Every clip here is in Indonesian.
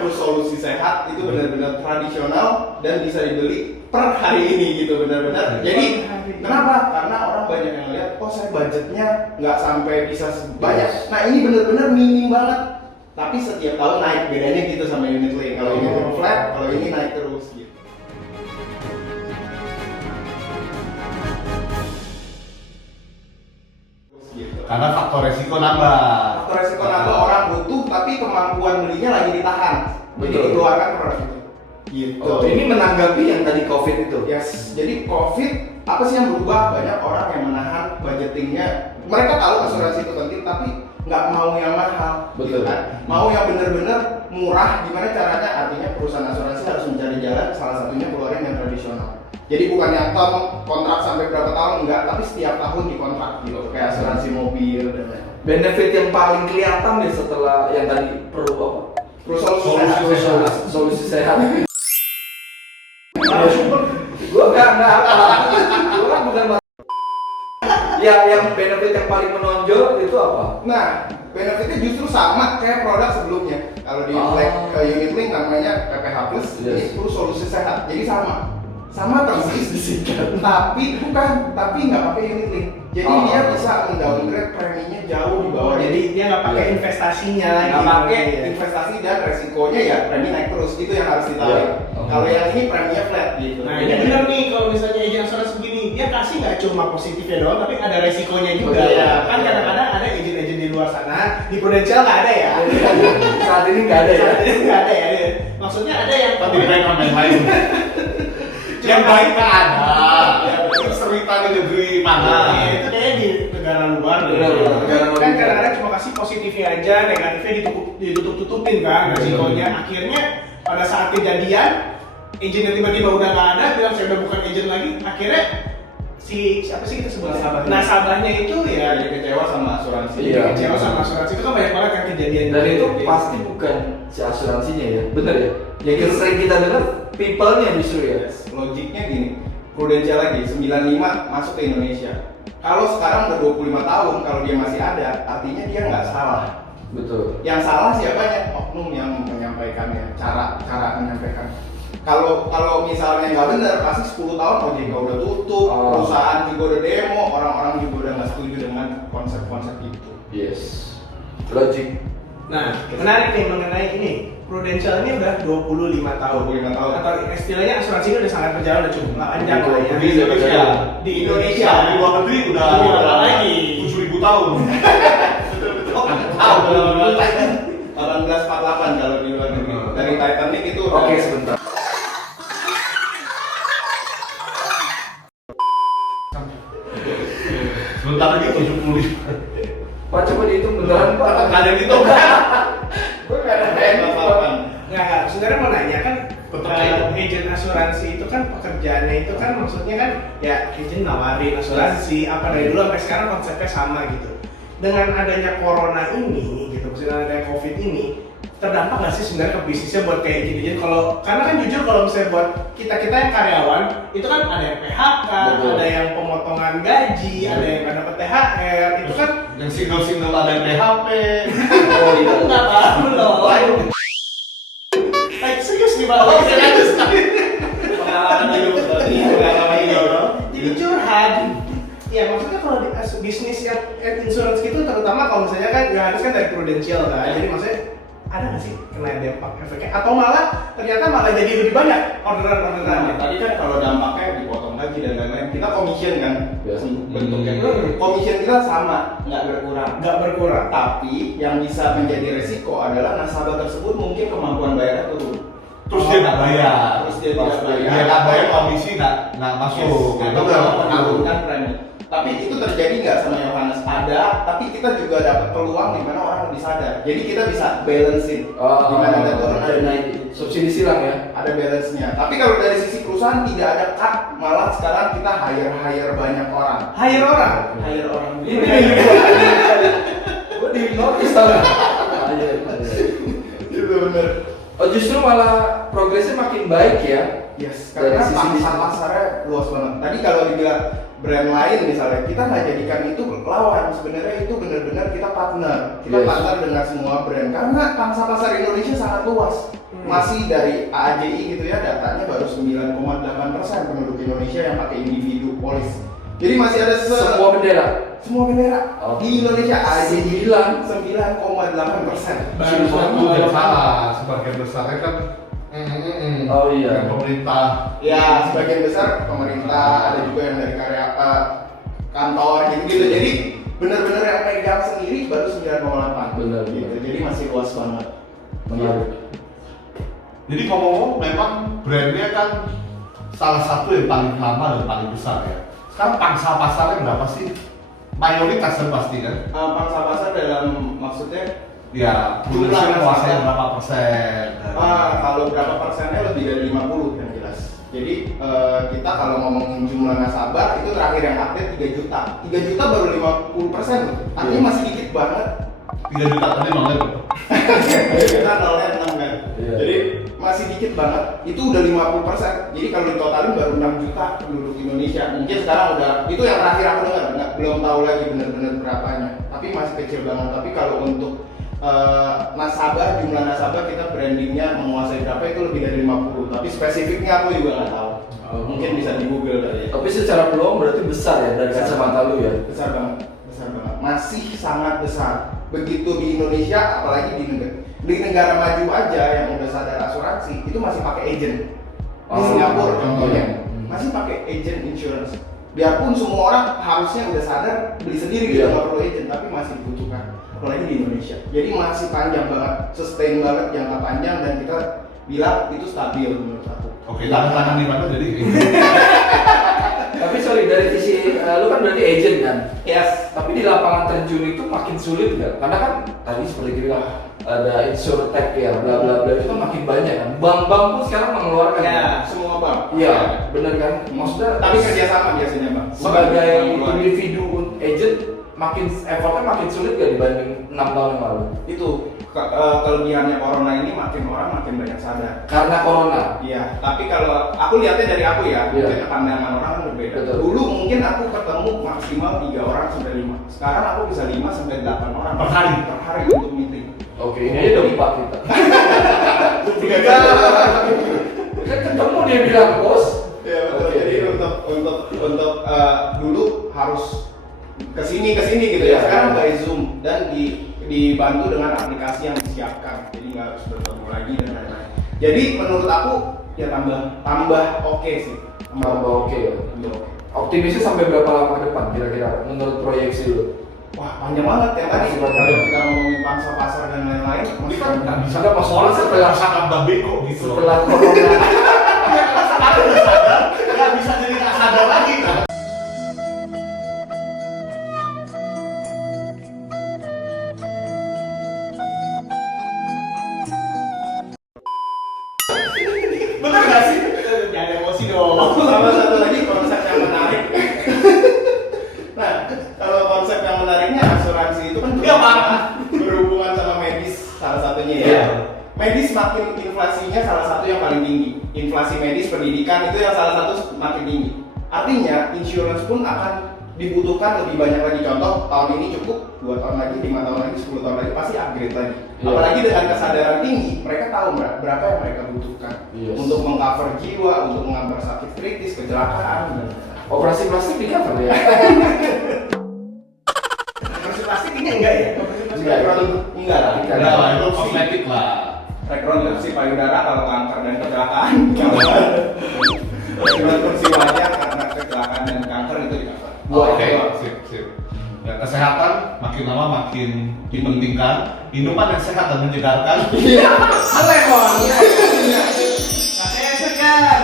Plus Solusi Sehat itu benar-benar tradisional dan bisa dibeli per hari ini gitu benar-benar. Jadi kenapa? Karena orang banyak yang lihat, oh saya budgetnya nggak sampai bisa banyak. Nah ini benar-benar minim banget. Tapi setiap tahun naik, bedanya gitu sama unit link. Kalau unit link flat, kalau ini naik terus gitu. Karena faktor resiko nambah. Faktor resiko nambah, orang butuh tapi kemampuan belinya lagi ditahan. Jadi dikeluarkan produk itu. Gitu. Oh, ini menanggapi yang tadi COVID itu. Yes. Jadi COVID apa sih yang berubah? Banyak orang yang menahan budgetingnya. Mereka tahu asuransi itu penting tapi nggak mau yang mahal. Betul. Gitu kan? Mau yang benar-benar murah. Gimana caranya? Artinya perusahaan asuransi harus mencari jalan. Salah satunya keluarin yang tradisional. Jadi bukan yang kontrak sampai berapa tahun, enggak, tapi setiap tahun dikontrak gitu, kayak asuransi mobil dan lain-lain. Benefit yang paling kelihatan nih setelah yang tadi perlu apa? Terus solusi sehat. Gua enggak apa. Gua kan bukan ya, yang benefit yang paling menonjol itu apa? Nah, benefitnya justru sama kayak produk sebelumnya. Kalau di unit link namanya PPH Plus, ini Plus Solusi Sehat, jadi sama persis disingkat, tapi nggak pakai unit link. Jadi dia bisa mendowngrade preminya jauh di bawah. Jadi dia nggak pakai investasinya lagi. Nggak pakai investasi dan resikonya ya premi naik terus, itu yang harus ditarik. Kalau yang ini preminya flat gitu. Nah ini benar nih, kalau misalnya agent asuransi begini, dia kasih nggak cuma positifnya doang, tapi ada resikonya juga. Kan kadang-kadang ada agent-agent di luar sana, di Prudential nggak ada ya. Saat ini nggak ada ya. Saat ini nggak ada ya. Maksudnya ada yang Tapi mereka main-main. Yang baik kan ada. Cerita di negeri mana? Itu kayaknya di negara luar. Kan kadang-kadang cuma kasih positifnya aja, negatifnya ditutup-tutupin kan resikonya. Akhirnya pada saat kejadian, agentnya tiba-tiba udah nggak ada, bilang saya udah bukan agent lagi. Akhirnya siapa sih kita sebut nasabahnya itu ya jadi kecewa sama asuransi. Iya. kecewa sama asuransi. Itu kan banyak banget kan kejadian. Dan itu pasti bukan si asuransinya ya, bener ya? Yang sering kita dengar people-nya justru ya. Logiknya gini, Prudential lagi 95 masuk ke Indonesia. Kalau sekarang udah 25 tahun, kalau dia masih ada, artinya dia nggak salah. Betul. Yang salah siapanya? Oknum yang menyampaikannya, cara menyampaikan. Kalau misalnya nggak benar, pasti 10 tahun OJK udah tutup, perusahaan juga udah demo, orang-orang juga udah nggak setuju dengan konsep-konsep itu. Yes. Logik. Nah, menarik nih mengenai ini. Prudential ini udah 25 tahun. 25 tahun. Atau istilahnya asuransi ini udah sangat berjalan, udah cukup panjang lah ya. Di Indonesia. Di Indonesia. Di luar negeri udah lagi 7.000 tahun. Tahun 1848 kalau di luar negeri. Dari Titanic itu. Oke, sebentar. Sebentar lagi 70. Pak, coba dihitung beneran Pak. Nggak ada gitu. Gue nggak ada handphone. Nggak, sebenarnya mau nanya kan, agent asuransi itu kan pekerjaannya itu kan maksudnya kan ya agent nawarin asuransi apa dari dulu sampai sekarang konsepnya sama gitu. Dengan adanya corona ini gitu, maksudnya adanya COVID ini, terdampak nggak sih sebenarnya ke bisnisnya buat kayak agent-agent? Karena kan jujur kalau misalnya buat kita yang karyawan itu kan ada yang PHK, ada yang pemotongan gaji, ada yang nggak dapat THR, itu kan Yang single-single ada yang PHP. Oh iya. nggak tahu loh. Serius nih Pak. Pengalaman hidup Jadi curhat. Ya maksudnya kalau di bisnis yang insurance gitu, terutama kalau misalnya kan ya harus kan dari Prudential kan. Jadi maksudnya ada nggak sih kena dampak efeknya? Atau malah ternyata jadi lebih banyak orderan-orderannya? Tadi kan kalau dampaknya dipotong gaji dan lain-lain, kita commission kan bentuknya. Commission kita sama, nggak berkurang. Nggak berkurang. Tapi yang bisa menjadi resiko adalah nasabah tersebut mungkin kemampuan bayarnya turun. Terus dia nggak bayar. Terus dia tidak bayar. Dia nggak bayar, komisi nggak masuk. Itu kan menurunkan premi. Tapi itu terjadi nggak sama Yohanes? Ada, tapi kita juga dapat peluang di mana orang lebih sadar. Jadi kita bisa balancing. Di mana ada turun, ada naik. Subsidi silang ya. Ada balance-nya. Tapi kalau dari sisi perusahaan tidak ada cut, malah sekarang kita hire banyak orang. Hire orang. Ini gue di notice tau nggak? Itu bener. Oh justru malah progresnya makin baik ya. Yes, Dari karena sisi pasarnya luas banget. Tadi kalau dibilang brand lain misalnya, kita nggak jadikan itu lawan. Sebenarnya itu benar-benar kita partner. Kita Yes. partner dengan semua brand karena pangsa pasar Indonesia sangat luas. Masih dari AAJI gitu ya, datanya baru 9,8% penduduk Indonesia yang pakai individu polis. Jadi masih ada Semua bendera. semua bendera Oh. di Indonesia AAJI 9,8%. Baru satu yang salah, sebagian besarnya kan Oh iya. yang pemerintah. Ya, sebagian besar pemerintah, ada juga yang dari karya kantor gitu. Jadi benar-benar yang pegang sendiri baru 9,8. Benar, gitu. benar. Jadi masih luas banget. Menarik. Jadi ngomong-ngomong memang brandnya kan salah satu yang paling lama dan paling besar ya. Sekarang pangsa pasarnya berapa sih? Mayoritas kan pasti kan? Pangsa pasar dalam maksudnya Ya, Jumlah Indonesia menguasai nasabah. berapa persen? kalau berapa persennya lebih dari 50 yang jelas. Jadi kita kalau ngomongin jumlah nasabah itu terakhir yang update 3 juta. 3 juta baru 50%. Artinya Iya. masih dikit banget. 3 juta tadi nolnya berapa? Kita nolnya 6 kan. Iya. Jadi masih dikit banget. Itu udah 50%. Jadi kalau ditotalin baru 6 juta penduduk Indonesia. Mungkin sekarang udah itu yang terakhir aku dengar. Belum tahu lagi benar-benar berapanya. Tapi masih kecil banget. Tapi kalau untuk nasabah, jumlah nasabah kita brandingnya menguasai berapa itu lebih dari 50. Tapi spesifiknya aku juga nggak tahu. Mungkin bisa di Google kali ya. Tapi secara peluang berarti besar ya dari kacamata lu ya. Besar banget, besar banget. Masih sangat besar. Begitu di Indonesia, apalagi di negara maju aja yang udah sadar asuransi itu masih pakai agent. Di Oh, Singapura contohnya hmm. masih pakai agent insurance. Biarpun semua orang harusnya udah sadar beli sendiri gitu Iya. nggak perlu agent, tapi masih dibutuhkan. Apalagi di Indonesia. Jadi masih panjang banget, sustain banget, jangka panjang dan kita bilang itu stabil menurut aku. Oke, tangan-tangan di mana jadi? Tapi sorry dari sisi lu kan berarti agent kan. Yes. Tapi di lapangan terjun itu makin sulit nggak? Karena kan tadi seperti kita bilang ada insurtech ya, bla bla bla itu kan makin banyak kan. Bank-bank pun sekarang mengeluarkan. Ya, kan? semua bang. Iya, bener kan? Maksudnya Tapi kerjasama biasanya bang. sebagai Bukan individu agent makin effortnya makin sulit gak dibanding 6 tahun yang lalu? itu kelebihannya corona ini makin orang makin banyak sadar. Karena corona. Iya, tapi kalau aku lihatnya dari aku ya, Iya. mungkin pandangan orang kan berbeda. Betul. Dulu mungkin aku ketemu maksimal 3 orang sampai 5. Sekarang aku bisa 5 sampai 8 orang Per hari? per hari untuk meeting. Oke, ini aja udah 4 kita. Kan ketemu dia bilang bos. Ya betul. Oke. Jadi untuk dulu harus kesini gitu Iya. ya. Sekarang by Zoom dan dibantu dengan aplikasi yang disiapkan. Jadi nggak harus bertemu lagi dan lain-lain. Jadi menurut aku ya tambah oke sih. Tambah oke ya. Tambah oke. Optimisnya sampai berapa lama ke depan kira-kira menurut proyeksi lu? Wah panjang banget ya tadi. Masih banyak. Kalau kita ngomongin pangsa pasar dan lain-lain, Ini masih kan nggak bisa Nggak, maksudnya orang setelah- setelah Mbak Beko gitu loh. Setelah corona Ya, karena sekarang udah sadar, nggak bisa jadi nggak sadar lagi kan? Bener nggak sih? jangan emosi dong. Sama satu lagi konsep yang menarik. Nah, kalau konsep yang menariknya asuransi itu kan Iya, Pak. berhubungan sama medis salah satunya ya. Iya. Medis makin inflasinya salah satu yang paling tinggi. Inflasi medis pendidikan itu yang salah satu makin tinggi. Artinya insurance pun akan dibutuhkan lebih banyak lagi. Contoh tahun ini cukup, 2 tahun lagi, 5 tahun lagi, 10 tahun lagi pasti upgrade lagi. Iya. Apalagi dengan kesadaran tinggi, mereka tahu berapa yang mereka butuhkan Yes. untuk mengcover jiwa, untuk mengcover sakit kritis, kecelakaan. dan operasi plastik di cover ya. Operasi plastik ini enggak ya? Operasi plastik Enggak. enggak lah. Enggak. Udah lah, itu kosmetik lah. Rekonstruksi payudara kalau kanker dan kecelakaan. Rekonstruksi wajah karena kecelakaan dan kanker itu di cover. Oke, sip. Ya, kesehatan makin lama makin dipentingkan. Minuman yang sehat dan menyegarkan. Lemon. Saya segan.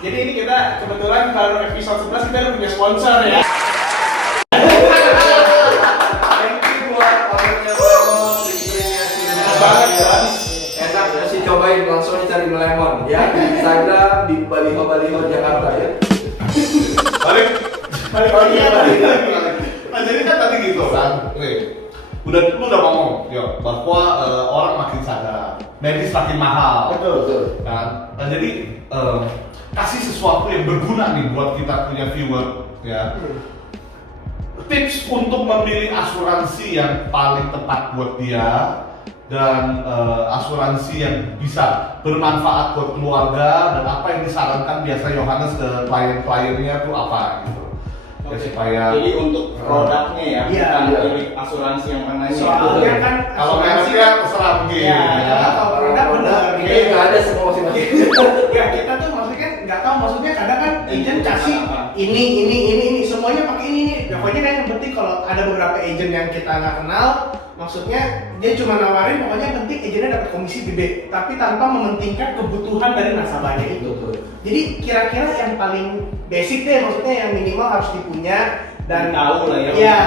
Jadi ini kita kebetulan baru episode 11 kita udah punya sponsor ya. Thank you buat orangnya lemon, Banget ya. enak kasih cobain langsung aja cari lemon ya di Instagram di baliho Jakarta ya. Balik. Balik lagi ya, balik. Nah jadi kan tadi gitu kan, lu udah ngomong, yo, bahwa orang makin sadar, medis makin mahal, Betul. kan? Nah jadi kasih sesuatu yang berguna nih buat kita punya viewer ya. Tips untuk memilih asuransi yang paling tepat buat dia dan asuransi yang bisa bermanfaat buat keluarga dan apa yang disarankan biasa Yohanes ke klien-kliennya tuh apa gitu. Ya, supaya Jadi untuk produknya ya, Iya. bukan pilih asuransi yang mananya. Soalnya kan kalau asuransi mereka terserah mungkin ya, kita tahu produk benar. Ini nggak ada semua masing-masing. Ya kita tuh maksudnya kan nggak tahu, maksudnya kadang kan agent kasih ini semuanya pakai ini. Pokoknya kan yang penting kalau ada beberapa agent yang kita nggak kenal, maksudnya dia cuma nawarin pokoknya yang penting agentnya dapat komisi gede, tapi tanpa mementingkan kebutuhan dari nasabahnya itu. Betul. Jadi kira-kira yang paling basic deh, maksudnya yang minimal harus dipunya dan Tahu lah ya. Iya.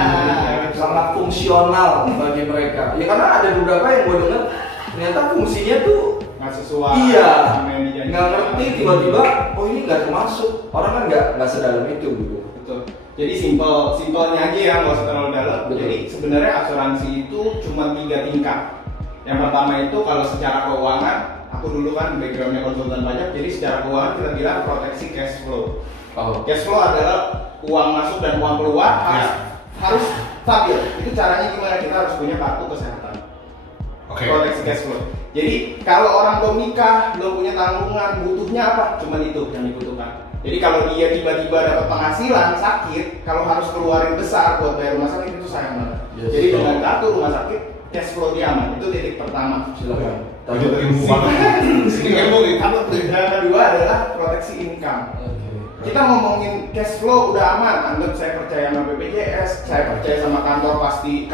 Sangat fungsional bagi mereka. Ya karena ada beberapa yang gue dengar ternyata fungsinya tuh Nggak sesuai iya, sama yang dijanjikan. nggak ngerti tiba-tiba, oh ini nggak termasuk. Orang kan nggak sedalam itu gitu. Betul. Jadi simpelnya aja ya, nggak usah terlalu dalam. Betul. Jadi sebenarnya asuransi itu cuma 3 tingkat. Yang pertama itu kalau secara keuangan, aku dulu kan backgroundnya konsultan pajak, jadi secara keuangan kita bilang proteksi cash flow. Oh. Cash flow adalah uang masuk dan uang keluar harus stabil. Itu caranya gimana? Kita harus punya kartu kesehatan. Oke. Proteksi cash flow. Jadi kalau orang belum nikah, belum punya tanggungan, butuhnya apa? Cuma itu yang dibutuhkan. Jadi kalau dia tiba-tiba dapat penghasilan sakit, kalau harus keluarin besar buat bayar rumah sakit itu sayang banget. Yes. Jadi dengan kartu rumah sakit, cash flow dia aman. Itu titik pertama. Silakan. Itu ilmu banget. Ilmu nih. Yang kedua adalah proteksi income. Kita ngomongin cash flow udah aman, anggap saya percaya sama BPJS, saya percaya sama kantor pasti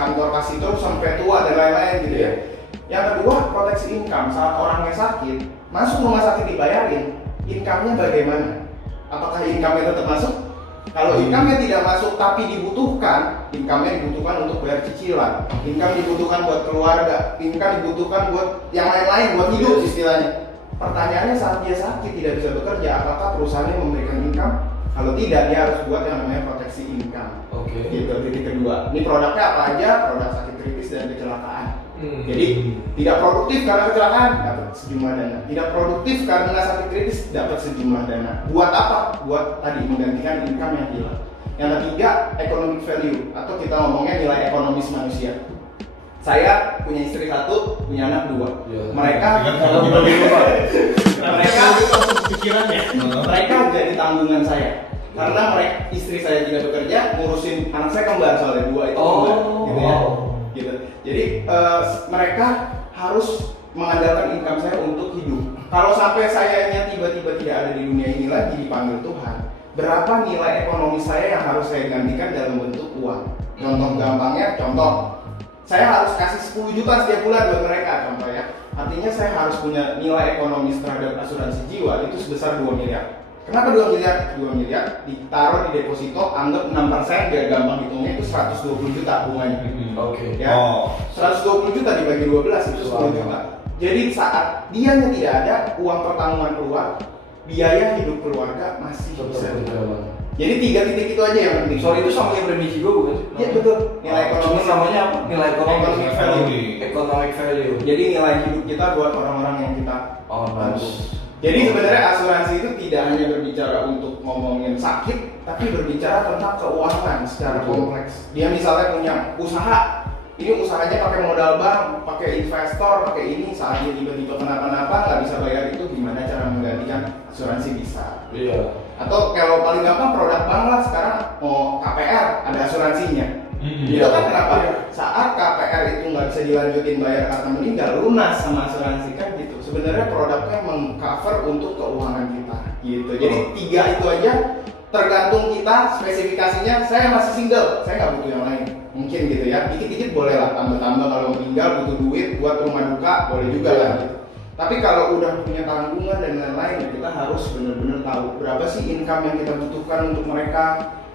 terus sampai tua dan lain-lain gitu ya. Yang kedua, proteksi income. Saat orangnya sakit, masuk rumah sakit dibayarin, income-nya bagaimana? Apakah income-nya tetap masuk? Kalau income-nya tidak masuk tapi dibutuhkan, income-nya dibutuhkan untuk bayar cicilan, income dibutuhkan buat keluarga, income dibutuhkan buat yang lain-lain, buat hidup istilahnya. Pertanyaannya saat dia sakit tidak bisa bekerja, apakah perusahaannya memberikan income? Kalau tidak, dia harus buat yang namanya proteksi income. Oke. Gitu, titik kedua. Ini produknya apa aja? Produk sakit kritis dan kecelakaan. Jadi tidak produktif karena kecelakaan dapat sejumlah dana. Tidak produktif karena sakit kritis dapat sejumlah dana. Buat apa? Buat tadi menggantikan income yang hilang. Yang ketiga, economic value atau kita ngomongnya nilai ekonomis manusia. Saya punya istri 1, punya anak 2. Ya. Mereka mereka jadi tanggungan saya. Karena istri saya tidak bekerja, ngurusin anak saya kembar soalnya 2 itu kembar, gitu ya. Gitu. Jadi mereka harus mengandalkan income saya untuk hidup. Kalau sampai sayanya tiba-tiba tidak ada di dunia ini lagi dipanggil Tuhan, berapa nilai ekonomi saya yang harus saya gantikan dalam bentuk uang? Contoh gampangnya, saya harus kasih 10 juta setiap bulan buat mereka, contoh ya. Artinya saya harus punya nilai ekonomis terhadap asuransi jiwa itu sebesar 2 miliar. Kenapa 2 miliar? 2 miliar ditaruh di deposito, anggap 6% biar gampang hitungnya itu 120 juta bunganya. Oke. Ya. 120 juta dibagi 12 itu 10 juta. Jadi saat dianya tidak ada, uang pertanggungan keluar, biaya hidup keluarga masih bisa. Jadi 3 titik itu aja yang penting. Sorry, itu sama yang remisi gue bukan sih? Iya betul. Nilai Cuma ekonomi namanya apa? Nilai ekonomi. Economic value. Economic value. Jadi nilai hidup kita buat orang-orang yang kita Oh, bagus. Jadi sebenarnya asuransi itu tidak hanya berbicara untuk ngomongin sakit, tapi berbicara tentang keuangan secara kompleks. Dia misalnya punya usaha, ini usahanya pakai modal bank, pakai investor, pakai ini, saat dia tiba-tiba kenapa-napa nggak bisa bayar itu, gimana cara menggantikan? Asuransi bisa. Iya. Atau kalau paling gampang produk bank lah sekarang mau KPR ada asuransinya. Itu kan kenapa? Saat KPR itu nggak bisa dilanjutin bayar karena meninggal, lunas sama asuransi kan gitu. Sebenarnya produknya mengcover untuk keuangan kita gitu. Jadi 3 itu aja, tergantung kita spesifikasinya. Saya masih single, saya nggak butuh yang lain. Mungkin gitu ya, dikit-dikit boleh lah tambah-tambah kalau meninggal butuh duit buat rumah duka boleh juga lah gitu. Tapi kalau udah punya tanggungan dan lain-lain, ya kita harus benar-benar tahu berapa sih income yang kita butuhkan untuk mereka,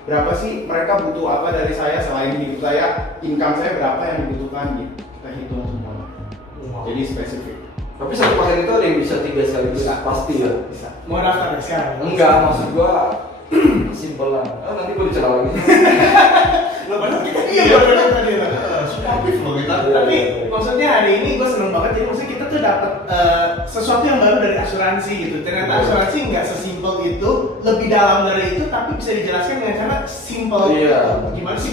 berapa sih mereka butuh apa dari saya selain hidup saya, income saya berapa yang dibutuhkan gitu. Kita hitung semua. Jadi spesifik. Tapi satu paket itu ada yang bisa 3 sekaligus pasti ya? Bisa. Mau daftar ya sekarang? Enggak, maksud gua simpelan. Oh, nanti gua bicara lagi. Lo padahal kita iya baru tadi. suportif loh kita. Tapi maksudnya hari ini gue seneng banget, jadi maksudnya kita tuh dapat sesuatu yang baru dari asuransi gitu. Ternyata asuransi nggak sesimpel itu, lebih dalam dari itu, tapi bisa dijelaskan dengan cara simple. Gimana sih?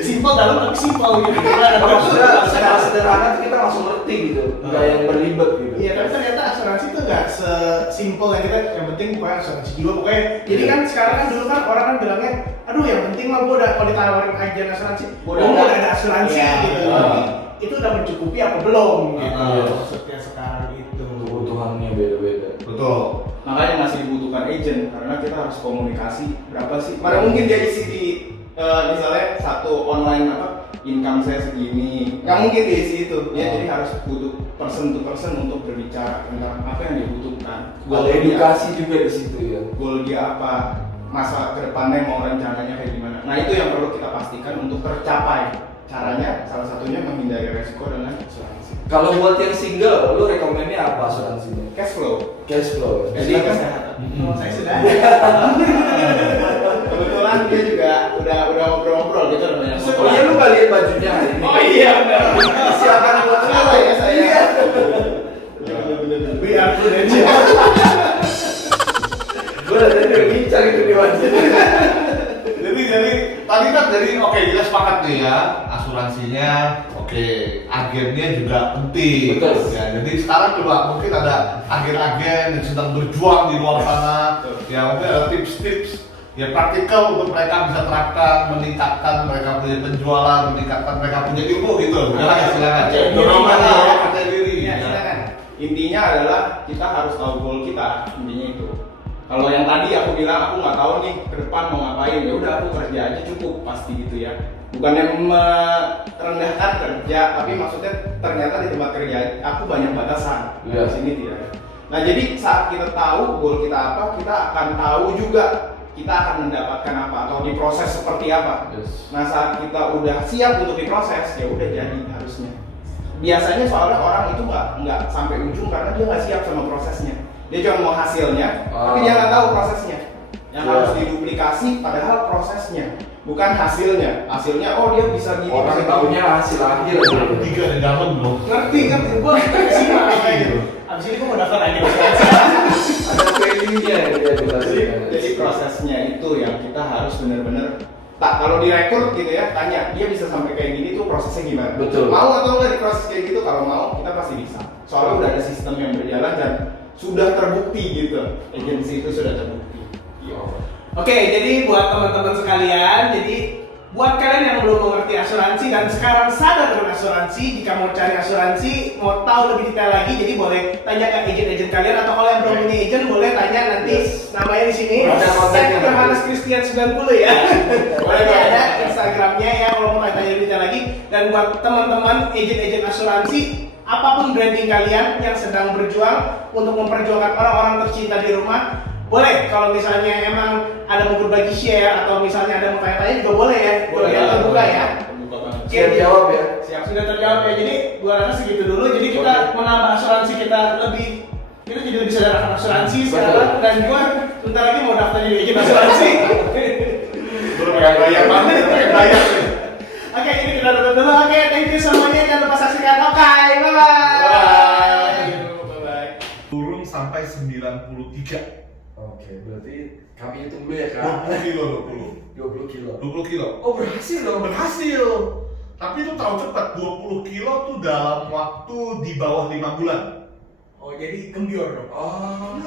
Simple dalam tapi simple gitu. Maksudnya secara sederhana tuh kita langsung ngerti gitu, nggak yang berlibat gitu. Iya, tapi ternyata asuransi itu nggak sesimpel yang kita, yang penting pokoknya asuransi jiwa pokoknya. Jadi kan sekarang kan dulu kan orang kan bilangnya, aduh yang penting mah gue udah kalau ditawarin agen asuransi, gue udah ada asuransi gitu. Tapi itu udah mencukupi apa belum gitu. Maksudnya sekarang itu Kebutuhannya beda-beda. Betul. Makanya masih dibutuhkan agent karena kita harus komunikasi berapa sih. Mana mungkin dia isi di misalnya satu online apa income saya segini, nggak mungkin diisi itu. Ya jadi harus butuh person to person untuk berbicara tentang apa yang dibutuhkan. Goal edukasi juga di situ ya. Goal dia apa, masa kedepannya mau rencananya kayak gimana. Nah itu yang perlu kita pastikan untuk tercapai. Caranya salah satunya menghindari resiko dengan asuransi. Kalau buat yang single, lu rekomennya apa asuransinya? Cash flow. Cash flow. Jadi kesehatan. kalau saya sudah Kebetulan dia juga udah ngobrol-ngobrol gitu namanya. Oh iya, lu nggak lihat bajunya hari ini? oh iya benar. Silakan buat Salah ya saya. We are prudent. Gue udah tadi bincang itu di wajah. Jadi tadi kan oke kita sepakat nih ya, asuransinya oke, agennya juga penting. Betul. Ya, jadi sekarang coba mungkin ada agen-agen yang sedang berjuang di luar sana. Ya mungkin ada tips-tips ya praktikal untuk mereka bisa terapkan, meningkatkan mereka punya penjualan, meningkatkan mereka punya ilmu gitu. Silakan. Dorongan ya, percaya diri. Iya, silakan. Intinya adalah kita harus tahu goal kita, intinya itu. Kalau yang tadi aku bilang aku nggak tahu nih ke depan mau ngapain, ya udah aku kerja aja cukup pasti gitu ya. Bukannya merendahkan kerja, tapi maksudnya ternyata di tempat kerja aku banyak batasan. Iya. Di sini tidak. Nah jadi saat kita tahu goal kita apa, kita akan tahu juga kita akan mendapatkan apa atau diproses seperti apa. Yes. Nah saat kita udah siap untuk diproses, ya udah jadi harusnya. Biasanya soalnya orang itu nggak sampai ujung karena dia nggak siap sama prosesnya. Dia cuma mau hasilnya, tapi dia nggak tahu prosesnya. Yang harus diduplikasi padahal prosesnya, bukan hasilnya. Hasilnya oh dia bisa gini. Orang bisa tahunya hasil akhir aja. Tiga di dalam loh. Ngerti gue simak gitu. Abis ini gue mau daftar aja. Ada value-nya ya dia jelasin. Jadi prosesnya itu yang kita harus benar-benar kalau direkrut gitu ya, tanya dia bisa sampai kayak gini tuh prosesnya gimana? Betul. Mau atau nggak diproses kayak gitu? Kalau mau kita pasti bisa. Soalnya udah ada sistem yang berjalan dan sudah terbukti gitu. Agensi itu sudah terbukti. Oke, jadi buat teman-teman sekalian, jadi buat kalian yang belum mengerti asuransi dan sekarang sadar dengan asuransi, jika mau cari asuransi, mau tahu lebih detail lagi, jadi boleh tanya ke agen-agen kalian atau kalau yang belum punya agen boleh tanya nanti namanya di sini. Ada kontaknya. Yohanes Christian 90 ya. Boleh ada Instagramnya ya kalau mau tanya lebih detail lagi. Dan buat teman-teman agen-agen asuransi, apapun branding kalian yang sedang berjuang untuk memperjuangkan orang-orang tercinta di rumah, boleh kalau misalnya emang ada mau berbagi share atau misalnya ada mau tanya-tanya juga boleh ya. Boleh terbuka ya. Terbuka banget. Siap jawab ya. Siap. Sudah terjawab ya. Jadi gua rasa segitu dulu. Jadi kita menambah asuransi kita lebih, kita jadi lebih sadar akan asuransi sekarang. Dan gua bentar lagi mau daftar jadi agen asuransi. Belum bayar banget, bayar. Oke, ini kita tutup dulu. Oke, thank you semuanya. Jangan lupa saksikan. Oke, bye bye. Bye. Turun sampai 93. Oke, berarti kami hitung dulu ya Kak. 20 kilo, 20 kilo. 20 kilo. Oh berhasil dong. Berhasil. Tapi itu terlalu cepat, 20 kilo tuh dalam waktu di bawah 5 bulan. Oh, jadi gembior dong. Oh.